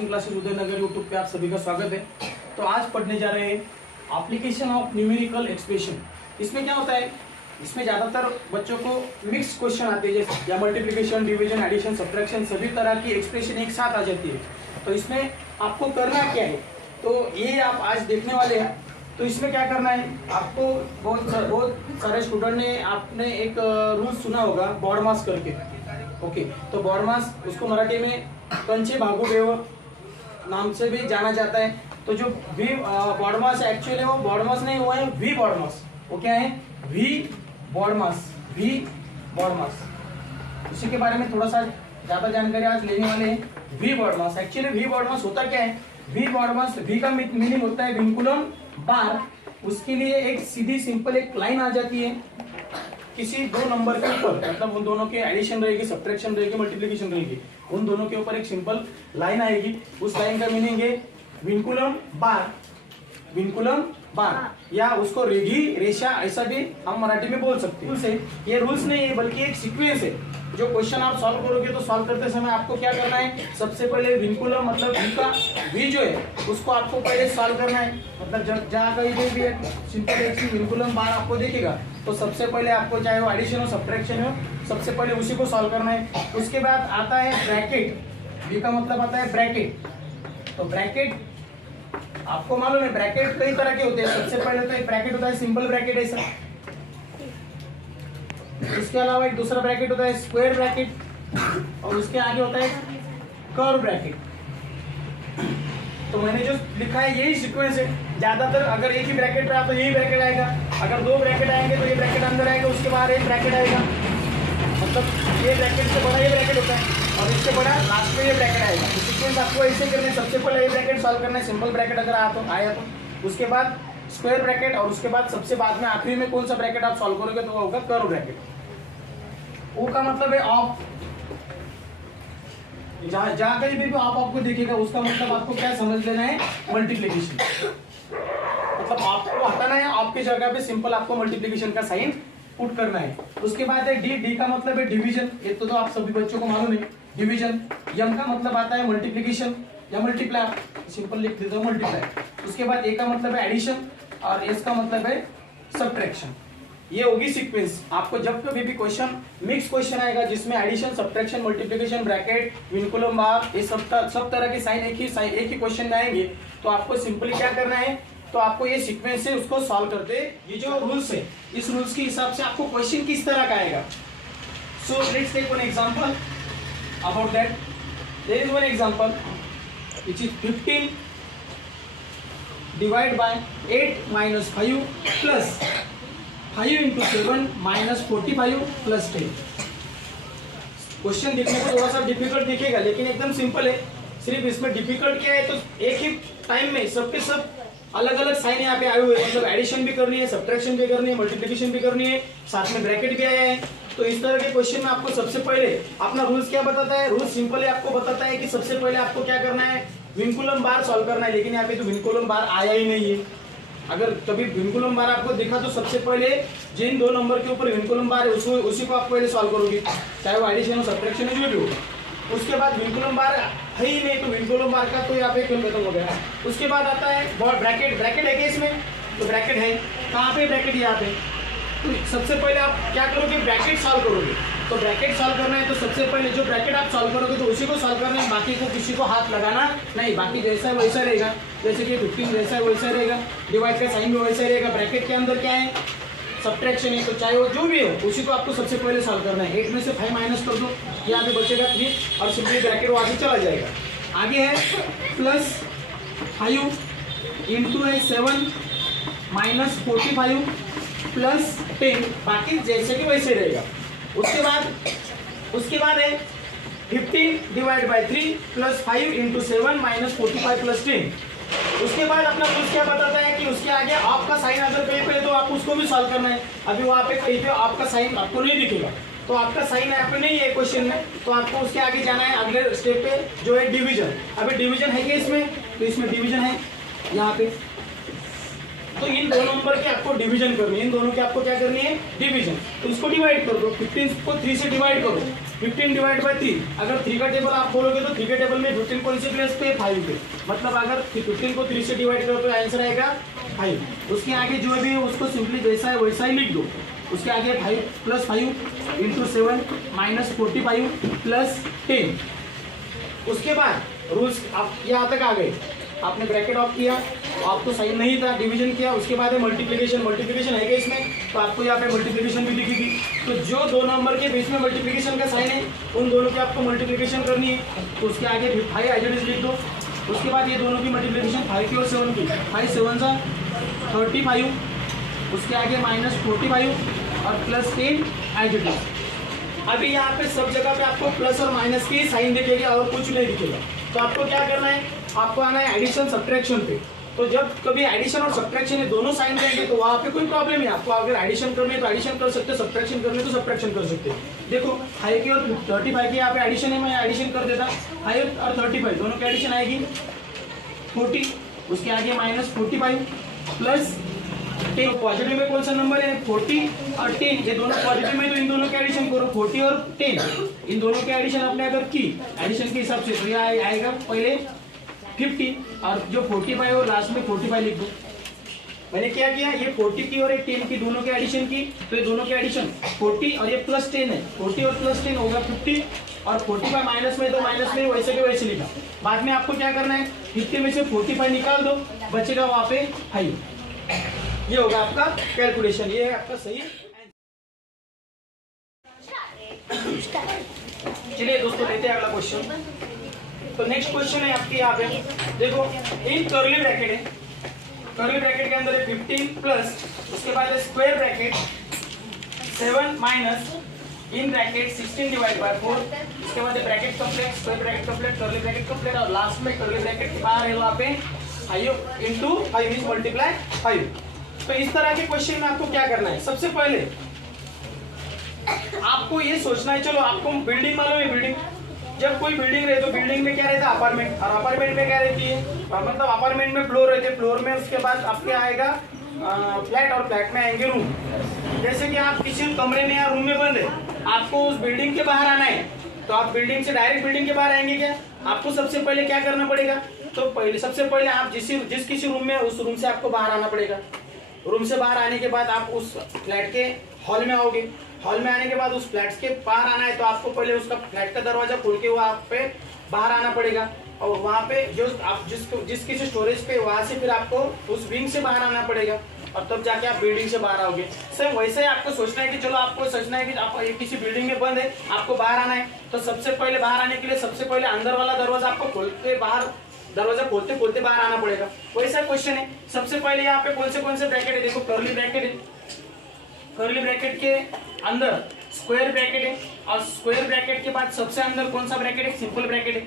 Coaching classes Udaynagar YouTube पे आप सभी का स्वागत है। तो आज पढ़ने जा रहे हैं एप्लीकेशन ऑफ न्यूमेरिकल एक्सप्रेशन। इसमें क्या होता है, इसमें ज़्यादातर बच्चों को मिक्स क्वेश्चन आते हैं, जैसे या मल्टीप्लिकेशन, डिवीजन, एडिशन, सब्ट्रैक्शन, सभी तरह की एक्सप्रेशन एक साथ आ जाती है। तो इसमें आपको करना क्या है, तो ये आप आज देखने वाले हैं। तो इसमें क्या करना है, आपको बहुत सारे स्टूडेंट ने आपने एक रूल सुना होगा बॉडमास करके। ओके, तो बॉडमास उसको मराठी में कंचे भागू देव नाम से भी जाना जाता है। तो जो वी बॉडमास एक्चुअली वो बॉडमास नहीं, वो है वी बॉडमास। वो क्या है, वी बॉडमास, वी बॉडमास। उसी के बारे में थोड़ा सा ज्यादा जानकारी आज लेने वाले हैं। V BODMAS, actually V BODMAS होता क्या है, वी बॉडमास, वी का मीनिंग होता है विंकुलम बार। उसके लिए एक सीधी सिंपल एक लाइन आ जाती है किसी दो नंबर के ऊपर, मतलब उन दोनों के एडिशन रहेगी, सब्ट्रैक्शन रहेगी, मल्टीप्लिकेशन रहेगी, उन दोनों के ऊपर एक सिंपल लाइन आएगी। उस लाइन का मीनिंग है विंकुलम बार, विंकुलम बार, या उसको रेगी, रेशा, ऐसा भी हम मराठी में बोल सकते हैं। ये रूल्स नहीं है बल्कि एक सीक्वेंस है। जो क्वेश्चन आप सॉल्व करोगे तो सॉल्व करते समय आपको क्या करना है, सबसे पहले विंकुलम मतलब वी का वी जो है उसको आपको पहले सॉल्व करना है। मतलब जब जहाँ कहीं भी एक सिंपल एक विंकुलम बार आपको देखेगा तो सबसे पहले आपको चाहे वो एडिशन हो सब्ट्रैक्शन हो, सबसे पहले उसी को सॉल्व करना है। उसके बाद आता है ब्रैकेट, वी का मतलब आता है ब्रैकेट। तो ब्रैकेट आपको मालूम है ब्रैकेट कई तरह के होते हैं। सबसे पहले तो एक ब्रैकेट होता है सिंपल ब्रैकेट ऐसा, इसके अलावा एक दूसरा ब्रैकेट होता है स्क्वायर ब्रैकेट, और उसके आगे होता है कर्व ब्रैकेट। तो मैंने जो लिखा है यही सीक्वेंस है। ज्यादातर अगर एक ही ब्रैकेट पे तो यही ब्रैकेट आएगा, अगर दो ब्रैकेट आएंगे तो ये ब्रैकेट अंदर आएगा, उसके बाहर एक ब्रैकेट आएगा। मतलब ये ब्रैकेट से बड़ा ये ब्रैकेट होता है और इससे बड़ा लास्ट में ये ब्रैकेट आएगा। तो सीक्वेंस आपको ऐसे करना है, सबसे पहले ये ब्रैकेट सॉल्व करना है, सिंपल ब्रैकेट अगर आया तो उसके बाद स्क्वायर ब्रैकेट, और उसके बाद सबसे बाद में आखिरी में कौन सा ब्रैकेट आप सॉल्व करोगे तो वो होगा कर्व ब्रैकेट। ओ का मतलब है ऑफ, जहां कहीं भी ऑफ आपको दिखेगा उसका मतलब आपको क्या समझ लेना है, मल्टीप्लिकेशन। मतलब आपको हटाना है, आपकी जगह पे सिंपल आपको मल्टीप्लिकेशन का साइन पुट करना है। उसके बाद है डी, डी का मतलब है डिवीजन, ये तो आप सभी बच्चों को मालूम है डिवीजन। एम का मतलब आता है मल्टीप्लिकेशन या मल्टीप्लाई, सिंपल लिख देता हूं मल्टीप्लाई। उसके बाद ए का मतलब है एडिशन और एस का मतलब है सब्ट्रैक्शन। ये होगी सीक्वेंस। आपको जब कभी भी क्वेश्चन मिक्स क्वेश्चन आएगा जिसमें एडिशन, सब्ट्रैक्शन, मल्टीप्लिकेशन, ब्रैकेट, विंकुलम बार, ये सब तरह के साइन एक ही क्वेश्चन में आएंगे, तो आपको सिंपली क्या करना है, तो आपको ये सीक्वेंस से उसको सॉल्व करते, ये जो रूल्स है इस रूल्स के हिसाब से आपको क्वेश्चन किस तरह का आएगा। So let's take one example about that. There is one example which is 15 divide by 8 - 5 plus 5 × 7 - 45 plus 10। Question दिखने को थोड़ा सा डिफिकल्ट दिखेगा लेकिन एकदम सिंपल है। सिर्फ इसमें डिफिकल्ट क्या है, तो एक ही टाइम में सबके सब अलग अलग साइन यहाँ पे आए हुए हैं। मतलब एडिशन भी करनी है, सब्ट्रैक्शन भी करनी है, मल्टीप्लिकेशन भी करनी है, साथ में ब्रैकेट भी आया है। तो इस तरह के क्वेश्चन में आपको सबसे पहले अपना रूल्स क्या बताता है, रूल्स सिंपल है, आपको बताता है कि सबसे पहले आपको क्या करना है, विंकुलम बार सॉल्व करना है। लेकिन यहाँ पे तो विंकुलम बार आया ही नहीं है। अगर कभी विंकुलम बार आपको दिखा तो सबसे पहले जिन दो नंबर के ऊपर विंकुलम बार है उसी को आप पहले सॉल्व करोगे, चाहे वो एडिशन हो, सब्ट्रैक्शन हो, जो भी हो। उसके बाद विंकुलम बार है ही नहीं तो विंकुलम बार का तो यहाँ पे क्यों खत्म हो गया। उसके बाद आता है ब्रैकेट, ब्रैकेट है क्या इसमें, तो ब्रैकेट है, कहाँ पे ब्रैकेट, यहाँ पे। तो सबसे पहले आप क्या करोगे, ब्रैकेट सॉल्व करोगे। तो ब्रैकेट सॉल्व करना है तो सबसे पहले जो ब्रैकेट आप सॉल्व करोगे तो उसी को सॉल्व करना है, बाकी को किसी को हाथ लगाना नहीं। बाकी जैसा है वैसा रहेगा, जैसे कि 15 जैसा है वैसा रहेगा, डिवाइड का साइन भी वैसा रहेगा। ब्रैकेट के अंदर क्या है, सब्ट्रैक्शन है, तो चाहे वो जो भी हो उसी को आपको सबसे पहले सॉल्व करना है। 8 में से 5 माइनस कर दो, यहाँ पे बचेगा 3 और सिंपली ब्रैकेट वो आगे चला जाएगा। आगे है प्लस 5 × 7 - 45 प्लस 10, बाकी जैसे कि वैसे रहेगा। उसके बाद है 15 डिवाइड बाय 3 प्लस 5 × 7 - 45 प्लस 10। उसके बाद अपना रूल्स क्या बताता है कि उसके आगे आपका साइन अगर कहीं पे है तो आप उसको भी सॉल्व करना है। अभी वहाँ पे कहीं पे आपका साइन आपको नहीं दिखेगा, तो आपका साइन यहाँ पे नहीं है क्वेश्चन में, तो आपको उसके आगे जाना है अगले स्टेप पे जो है डिवीजन। अभी डिवीजन है क्या इसमें, तो इसमें डिवीजन है यहाँ पे। तो इन दो नंबर की आपको डिवीजन करनी है, इन दोनों की आपको क्या करनी है, डिवीजन। तो इसको डिवाइड कर दो, 15 को 3 से डिवाइड करो 15 डिवाइड बाय 3, अगर 3 का टेबल आप खोलोगे तो 3 के टेबल में 15 कौन से प्लेस पे 5 पे, मतलब अगर 15 को 3 से डिवाइड करो तो आंसर आएगा 5। उसके आगे जो भी है उसको सिंपली जैसा है वैसा ही लिख दो। उसके आगे 5 + 5 इंटू 7 माइनस 45 प्लस 10। उसके बाद रूल्स आप यहाँ तक आ गए, आपने ब्रैकेट ऑफ किया, आपको साइन नहीं था, डिवीजन किया, उसके बाद है मल्टीप्लिकेशन। मल्टीप्लिकेशन है क्या इसमें, तो आपको यहाँ पे मल्टीप्लिकेशन भी दिखेगी। तो जो दो नंबर के बीच में मल्टीप्लिकेशन का साइन है उन दोनों की आपको मल्टीप्लिकेशन करनी है, तो उसके आगे 5 एज इट इज लिख दो। उसके बाद ये दोनों की मल्टीप्लिकेशन 5 की और 7 की, 5 7 सा 35, उसके आगे माइनस 45 और प्लस 10 एज इट इज। अभी यहाँ पे सब जगह पे आपको प्लस और माइनस की साइन दिखेगी और कुछ नहीं दिखेगा। तो आपको क्या करना है, आपको आना है एडिशन सब्ट्रैक्शन पे। तो जब कभी एडिशन और सब्ट्रैक्शन ये दोनों साइन रहेंगे तो वहाँ पे कोई प्रॉब्लम नहीं। आपको अगर एडिशन करनी है तो एडिशन कर सकते हैं, सब्ट्रैक्शन करनी है तो सब्ट्रैक्शन कर सकते हैं। देखो 5 की और 35 की यहाँ पे एडिशन है, मैं एडिशन कर देता। 5 और 35 दोनों की एडिशन आएगी 40, उसके आगे माइनस 45 प्लस 10। पॉजिटिव में कौन सा नंबर है, 40 और 10, ये दोनों पॉजिटिव में, तो इन दोनों के एडिशन करो 40 और 10। इन दोनों के एडिशन आपने अगर की एडिशन के हिसाब से तो ये आएगा पहले 50 और जो 45 और लास्ट में 45 लिख दो। मैंने क्या किया, ये 40 की और 10 की दोनों के एडिशन की, तो ये दोनों के एडिशन 40 और ये प्लस 10 है, 40 और प्लस 10 होगा 50 और 45 माइनस में तो माइनस में वैसे के वैसे लिखा। बाद में आपको क्या करना है, 50 में से 45 निकाल दो, बचेगा वहाँ पे 5। ये होगा आपका कैलकुलेशन, ये है आपका सही। चलिए दोस्तों लेते हैं अगला क्वेश्चन। तो नेक्स्ट क्वेश्चन है आपके यहाँ पे, देखो इन कर्ली ब्रैकेट है, कर्ली ब्रैकेट के अंदर है 15 प्लस, उसके बाद है square bracket 7 minus in bracket 16 divide by 4, उसके बाद है bracket complete, square bracket complete, curly bracket complete और लास्ट में कर्ली ब्रैकेट के बाहर है वहाँ पे 5 इंटू 5 इज मल्टीप्लाई 5। तो इस तरह के क्वेश्चन में आपको क्या करना है, सबसे पहले आपको ये सोचना है, चलो आपको बिल्डिंग मालूम है, बिल्डिंग जब कोई बिल्डिंग रहे तो बिल्डिंग में क्या रहता है, अपार्टमेंट, और अपार्टमेंट में क्या रहती है, मतलब अपार्टमेंट में फ्लोर रहते हैं, फ्लोर में उसके बाद आपके आएगा फ्लैट और फ्लैट में आएंगे रूम। जैसे कि आप किसी कमरे में या रूम में बंद है, आपको उस बिल्डिंग के बाहर आना है, तो आप बिल्डिंग से डायरेक्ट बिल्डिंग के बाहर आएंगे क्या, आपको सबसे पहले क्या करना पड़ेगा, तो पहले सबसे पहले आप जिस किसी रूम में उस रूम से आपको बाहर आना पड़ेगा। रूम से बाहर आने के बाद आप उस फ्लैट के हॉल में आओगे, हॉल में आने के बाद उस फ्लैट के बाहर आना है, तो आपको पहले उसका फ्लैट का दरवाजा खोल के वहाँ पे बाहर आना पड़ेगा, और वहाँ पे जो आप जिस किसी स्टोरेज पे वहाँ से फिर आपको उस विंग से बाहर आना पड़ेगा, और तब जाके आप बिल्डिंग से बाहर आओगे। सर वैसे ही आपको सोचना है कि चलो आपको सोचना है कि आप किसी बिल्डिंग में बंद है, आपको बाहर आना है, तो सबसे पहले बाहर आने के लिए सबसे पहले अंदर वाला दरवाजा आपको खोलते बाहर, दरवाजा खोलते खोलते बाहर आना पड़ेगा। वैसा क्वेश्चन है। सबसे पहले यहाँ पे कौन से ब्रैकेट है, देखो कर्ली ब्रैकेट है, कर्ली ब्रैकेट के अंदर स्क्वायर ब्रैकेट है, और स्क्वायर ब्रैकेट के बाद सबसे अंदर कौन सा ब्रैकेट है, सिंपल ब्रैकेट है।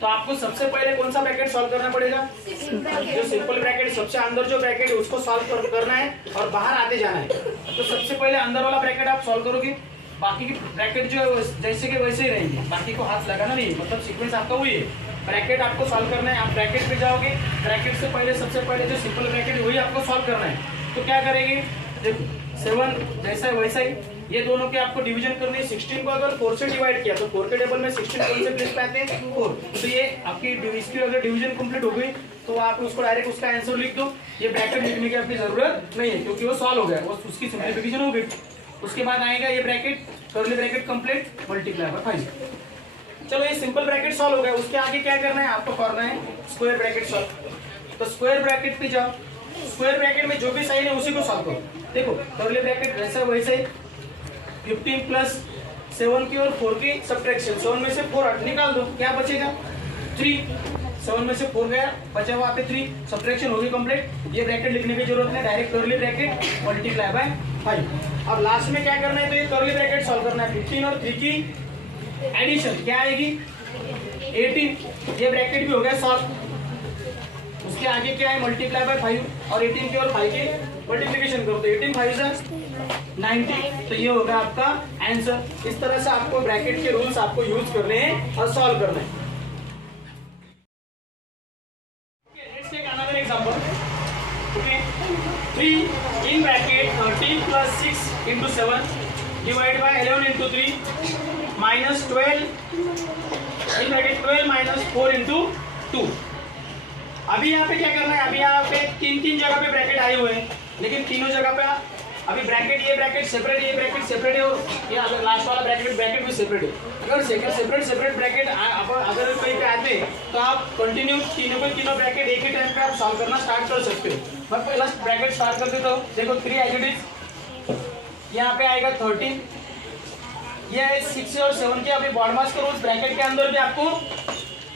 तो आपको सबसे पहले कौन सा ब्रैकेट सॉल्व करना पड़ेगा, जो सिंपल ब्रैकेट सबसे अंदर जो ब्रैकेट है उसको सॉल्व करना है और बाहर आते जाना है। तो सबसे पहले अंदर वाला ब्रैकेट आप सॉल्व करोगे, बाकी की ब्रैकेट जो है जैसे के वैसे ही रहेंगे, बाकी को हाथ लगाना नहीं, मतलब सीक्वेंस आपका वही है। ब्रैकेट आपको सॉल्व करना है, आप ब्रैकेट पे जाओगे, ब्रैकेट से पहले सबसे पहले जो सिंपल ब्रैकेट है वही आपको सॉल्व करना है। तो क्या करेंगे, देखो 7 जैसा है वैसा ही, ये दोनों के आपको डिवीजन करनी है। 16 को अगर 4 से डिवाइड किया तो 4 के टेबल में 16 कौन से प्लेस पे आते हैं, 4। तो ये आपकी इसकी अगर डिवीजन कंप्लीट हो गई तो आप उसको डायरेक्ट उसका आंसर लिख दो, ये ब्रैकेट लिखने की आपकी जरूरत नहीं है क्योंकि वो सॉल्व हो गया, वो उसकी सिंप्लीफिकेशन हो गई। उसके बाद आएगा ये bracket, curly bracket complete multiply by 5। चलो ये सिंपल ब्रैकेट सॉल्व हो गया। उसके आगे क्या करना है, आपको करना है स्क्वायर ब्रैकेट सॉल्व। तो स्क्वायर ब्रैकेट पे जाओ, स्क्वायर ब्रैकेट में जो भी साइन है उसी को सॉल्व करो। देखो कर्ली ब्रैकेट वैसा वैसे 15 प्लस 7 की और 4 की सब्ट्रैक्शन, 7 में से 4 निकाल दो, क्या बचेगा 3। 7 में से 4 गया, बचा वहाँ पे 3, सब्ट्रैक्शन होगी कंप्लीट। ये ब्रैकेट लिखने की जरूरत नहीं, direct curly bracket multiply by 5। और लास्ट में क्या करना है, तो ये कर्ली ब्रैकेट सॉल्व करना है। 15 और 3 की एडिशन क्या आएगी 18, ये ब्रैकेट भी हो गया सॉल्व। उसके आगे क्या है, मल्टीप्लाई बाय 5, और 18 की और 5 की मल्टीप्लिकेशन करो तो 18 5 से 90, तो ये होगा आपका आंसर। इस तरह से आपको ब्रैकेट के रूल्स आपको यूज करने हैं और सॉल्व करना है। Let's take another example. Okay, 3 in bracket 13 plus 6 into 7 divide by 11 into 3 minus 12 in bracket 12 minus 4 into 2। अभी यहाँ पे क्या करना है, अभी यहाँ पे तीन जगह पे ब्रैकेट आए हुए हैं, लेकिन तीनों जगह पे अभी ब्रैकेट ये ब्रैकेट सेपरेट है और ये लास्ट वाला ब्रैकेट भी सेपरेट है। अगर सेपरेट ब्रैकेट अगर कहीं पे आते तो आप कंटिन्यू तीनों ब्रैकेट एक ही टाइम पे आप सॉल्व करना स्टार्ट कर सकते हो। मैं पहला ब्रैकेट स्टार्ट कर देता हूँ। देखो 3 एज इट इज, यहाँ पे आएगा 13, ये है 6 और 7 के अभी बॉड मास करो, उस ब्रैकेट के अंदर भी आपको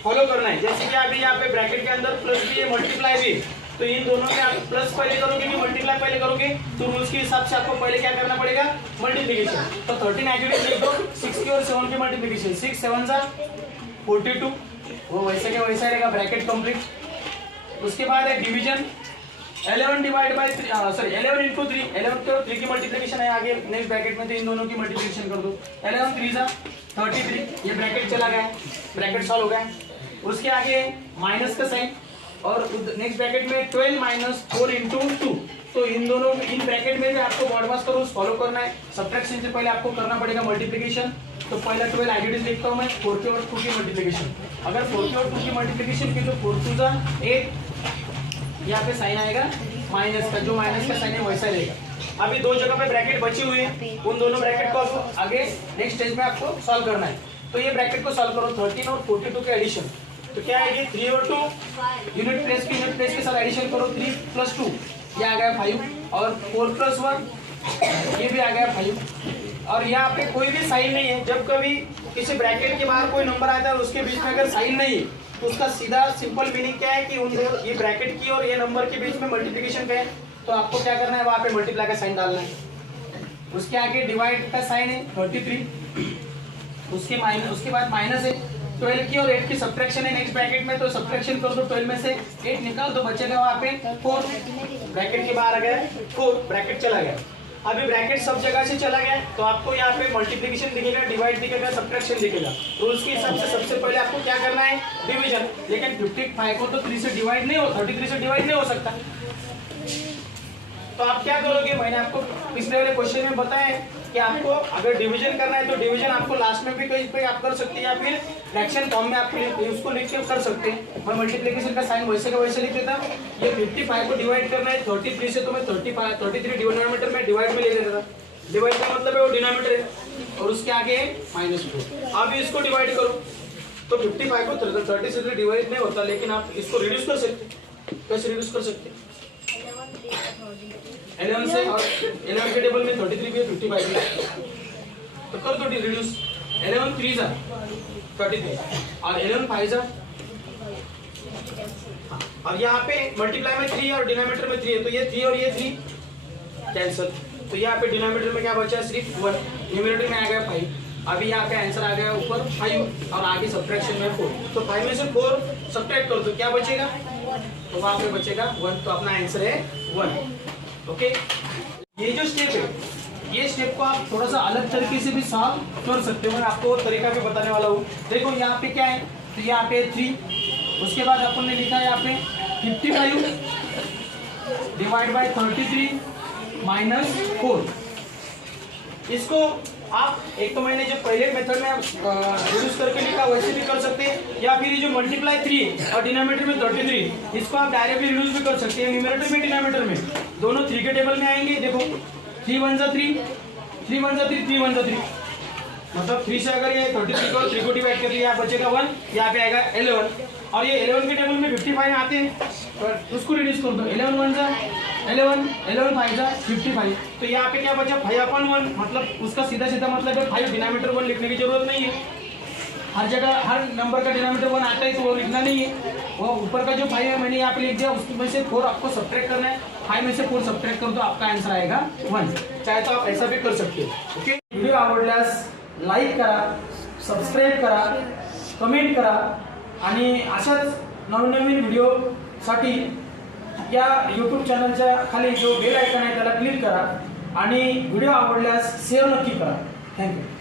फॉलो करना है। जैसे कि अभी यहाँ पे ब्रैकेट के अंदर प्लस भी है मल्टीप्लाई भी, तो इन दोनों में आप प्लस पहले करोगे कि मल्टीप्लाई पहले करोगे, तो रूल्स के हिसाब से आपको पहले क्या करना पड़ेगा, मल्टीप्लिकेशन। तो 13 एज लिख दो, 6 की और 7 की मल्टीप्लिकेशन, 6 7 जा 42, वो वैसे के वैसा रहेगा, ब्रैकेट कंप्लीट। उसके बाद है डिवीजन, 11 डिवाइड बाय 11 इंटू 3, 11 के और 3 की मल्टीप्लिकेशन है आगे नेक्स्ट ब्रैकेट में, तो इन दोनों की मल्टीप्लिकेशन कर दो, 11 3 जा 33, ये ब्रैकेट चला गया, ब्रैकेट सॉल्व हो गया। उसके आगे माइनस का साइन और नेक्स्ट ब्रैकेट में 12 माइनस 4 इंटू 2, तो इन ब्रैकेट में भी आपको बॉड मास का रूल्स फॉलो करना है। सब्ट्रैक्शन से पहले आपको करना पड़ेगा मल्टीप्लिकेशन, तो पहला 12 आइडेंटिटी लिखता हूँ मैं, 4 की और 2 की मल्टीप्लिकेशन। अगर 4 की और 2 की मल्टीप्लिकेशन की तो 4 2 जा 8, यहाँ पे साइन आएगा माइनस का, जो माइनस का साइन है वैसा रहेगा। अभी 2 जगह पे ब्रैकेट बची हुई है, उन दोनों ब्रैकेट को आगे नेक्स्ट स्टेज में आपको सॉल्व करना है। तो ये ब्रैकेट को सॉल्व करो, 13 और 42 के एडिशन, तो क्या आएगी 3 और 2, यूनिट प्लेस के साथ एडिशन करो, 3 प्लस 2 ये आ गया 5 और 4 प्लस 1 ये भी आ गया 5। और यहाँ पे कोई भी साइन नहीं है, जब कभी किसी ब्रैकेट के बाहर कोई नंबर आता है उसके बीच में अगर साइन नहीं है तो उसका सीधा सिंपल मीनिंग क्या है कि उन ये ब्रैकेट की और ये नंबर के बीच में मल्टीप्लिकेशन का है, तो आपको क्या करना है, वहाँ पे मल्टीप्लाई का साइन डालना है। उसके आगे डिवाइड का साइन है 33, उसके बाद माइनस है 12 की और 8 की सब्ट्रैक्शन है नेक्स्ट ब्रैकेट में, तो सब्ट्रैक्शन कर दो, 12 में से 8 निकाल दो, बचेगा वहाँ पे 4, ब्रैकेट के बाहर आ गया 4, ब्रैकेट चला गया। अभी ब्रैकेट सब जगह से चला गया, तो आपको यहाँ पे मल्टीप्लिकेशन दिखेगा, डिवाइड दिखेगा, सब्ट्रैक्शन दिखेगा। रूल्स के हिसाब से सबसे पहले आपको क्या करना है, डिवीजन। लेकिन 55 को तो 3 से डिवाइड नहीं हो, 33 से डिवाइड नहीं हो सकता, तो आप क्या करोगे, मैंने आपको पिछले वाले क्वेश्चन में बताया है कि आपको अगर डिवीजन करना है तो डिवीजन आपको लास्ट में भी कहीं पे आप कर सकते हैं, या फिर फ्रैक्शन फॉर्म में आप उसको लिख के कर सकते हैं। मैं मल्टीप्लिकेशन का साइन वैसे का वैसे लिख देता। ये 55 को डिवाइड करना है 33 से, तो मैं 33 डिनोमिनेटर में डिवाइड में ले देता था। डिवाइड का मतलब है वो डिनोमिनेटर है और उसके आगे -4। अब इसको डिवाइड करो तो 55 को 30 से डिवाइड नहीं होता, लेकिन आप इसको रिड्यूस कर सकते। कैसे रिड्यूस कर सकते, 11 से, और 11 के टेबल में 33 भी है, 55 भी है, तो कर दो रिड्यूस। 11 3 जा 33 और 11 5 जा, और यहाँ पे मल्टीप्लाई में 3 और डिनोमिनेटर में 3 है, तो ये 3 और ये 3 कैंसिल, तो यहाँ पे डिनोमिनेटर में क्या बचा, सिर्फ 1, न्यूमरेटर में आ गया 5। अभी यहाँ पे आंसर आ गया ऊपर 5 और आगे सब्ट्रैक्शन में 4, तो 5 में से 4 सब्ट्रैक्ट कर दो, क्या बचेगा, तो वहाँ पे बचेगा 1, तो अपना आंसर है 1। ओके, ये जो स्टेप है, ये स्टेप को आप थोड़ा सा अलग तरीके से भी सॉल्व कर सकते हो, मैं आपको तरीका भी बताने वाला हूँ। देखो यहाँ पे क्या है, तो यहाँ पे 3, उसके बाद अपन ने लिखा है यहाँ पे 55 डिवाइड बाय 33 माइनस 4। इसको आप एक तो मैंने जो पहले मेथड में रिड्यूस करके लिखा वैसे भी कर सकते हैं, या फिर ये जो मल्टीप्लाई 3 और डिनोमिनेटर में 33, इसको आप डायरेक्टली रिड्यूस भी कर सकते हैं, न्यूमरेटर में डिनोमिनेटर में दोनों 3 के टेबल में आएंगे। देखो 3 1 जा 3, 3 1 जा 3, 3 1 जा 3, मतलब 3 से अगर ये 33 को 3 को डिवाइड कर दिया, यहाँ बचेगा 1, यहाँ पे आएगा 11, और ये 11 के टेबल में 55 आते हैं, तो उसको रिड्यूस कर दो, 11 1 जा 11, 11 5 जा 55, तो यहाँ पे क्या बचा 5/1, मतलब उसका सीधा सीधा मतलब है 5, डिनोमिनेटर 1 लिखने की जरूरत नहीं है, हर जगह हर नंबर का डिनोमिनेटर 1 आता है तो वो लिखना नहीं है, वो ऊपर का जो 5 है मैंने यहाँ पे लिख दिया, उसमें से 4 आपको सब्ट्रैक्ट करना है, 5 में से 4 सब्ट्रैक्ट कर दो, आपका आंसर आएगा 1। चाहे तो आप ऐसा भी कर सकते हो। ओके, व्हिडिओ आवडल्यास लाईक करा, सबस्क्राईब करा, कमेंट करा, आणि अशाच नवनवीन व्हिडिओसाठी या यूट्यूब चॅनलच्या खाली जो बेल आयकॉन आहे त्याला क्लिक करा, आणि व्हिडिओ आवडल्यास शेअर नक्की करा। थँक्यू।